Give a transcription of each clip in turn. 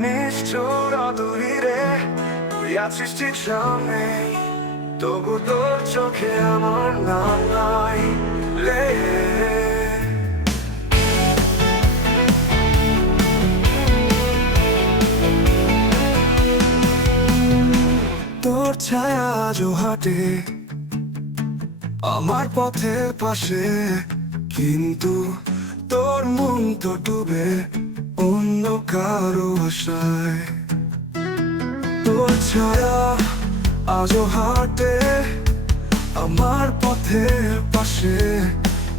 নিষ্ঠুর আছিস ঠিক সামনে, তবু তোর চোখে আমার নাম নাই লে তোর ছায়া আজও হাটে আমার পথের পাশে, কিন্তু তোর মন তো ডুবে। অন্য কারও তোর ছায়া আজও হাটে আমার পথের পাশে।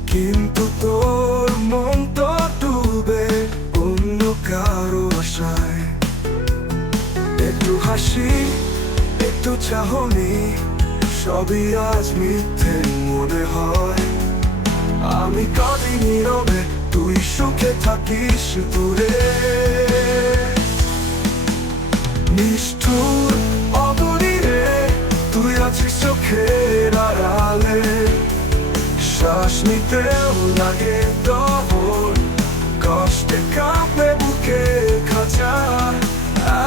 কিন্তু তোর মন তো ডুবে অন্য কারও একটু হাসি, একটু চাহনি, সবই আজ মিথ্যে মনে হয়। আমি কাঁদি নীরবে থাকিস দূরে নিষ্ঠুর, অদূরে তুই আছিস চোখের আড়ালে। শ্বাস নিতেও লাগে দহন, কষ্টে কাঁপে বুকে খাঁচা।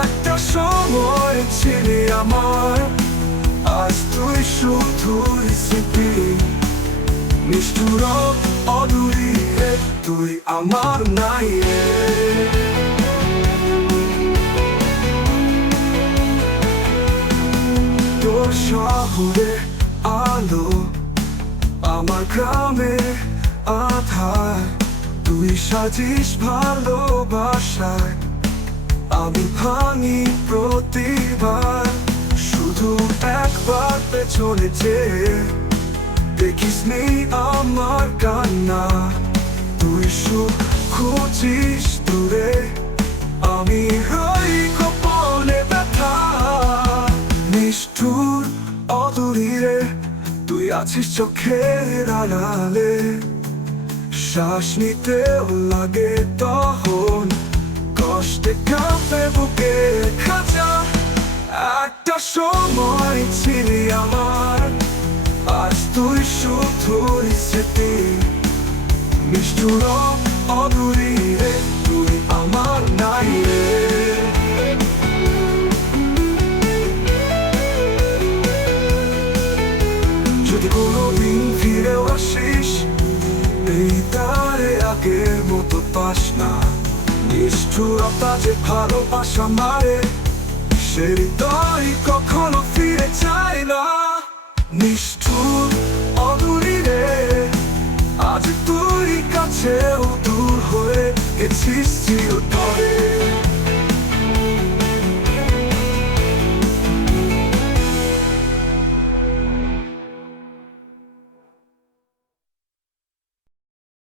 একটা সময় ছিলি আমার, আজ তুই শুধুই স্মৃতি। নিষ্ঠুর, অদূরি তুই আমার নাই তোর শহরে আলো, আমার গ্রামে আধার। তুই সাজিস ভালোবাসায়, আমি ভাঙি প্রতিবার। শুধু একবার পেছনে চেয়ে দেখিস নেই আমার কান্না খুঁজিস দূরে? আমি গোপনে ব্যথা। নিষ্ঠুর, অদূরে। তুই আছিস চোখের আড়ালে। শ্বাস নিতেও লাগে তখন। কষ্টে কাঁপে বুকে খাঁচা। একটা সময় ছিলি আমার। আজ তুই শুধুই স্মৃতি নিষ্ঠুর, অদূরি। যদি কোনোদিন ফিরেও আসিস, এই তারে আগের মতো পাস না। নিষ্ঠুরতা যে ভালোবাসা মারে, সে হৃদয় কখনো ফিরে চায় না। নিষ্ঠুর অদূরি রে আজ তুই কাছেও দূর হয়ে গেছিস চিরতরে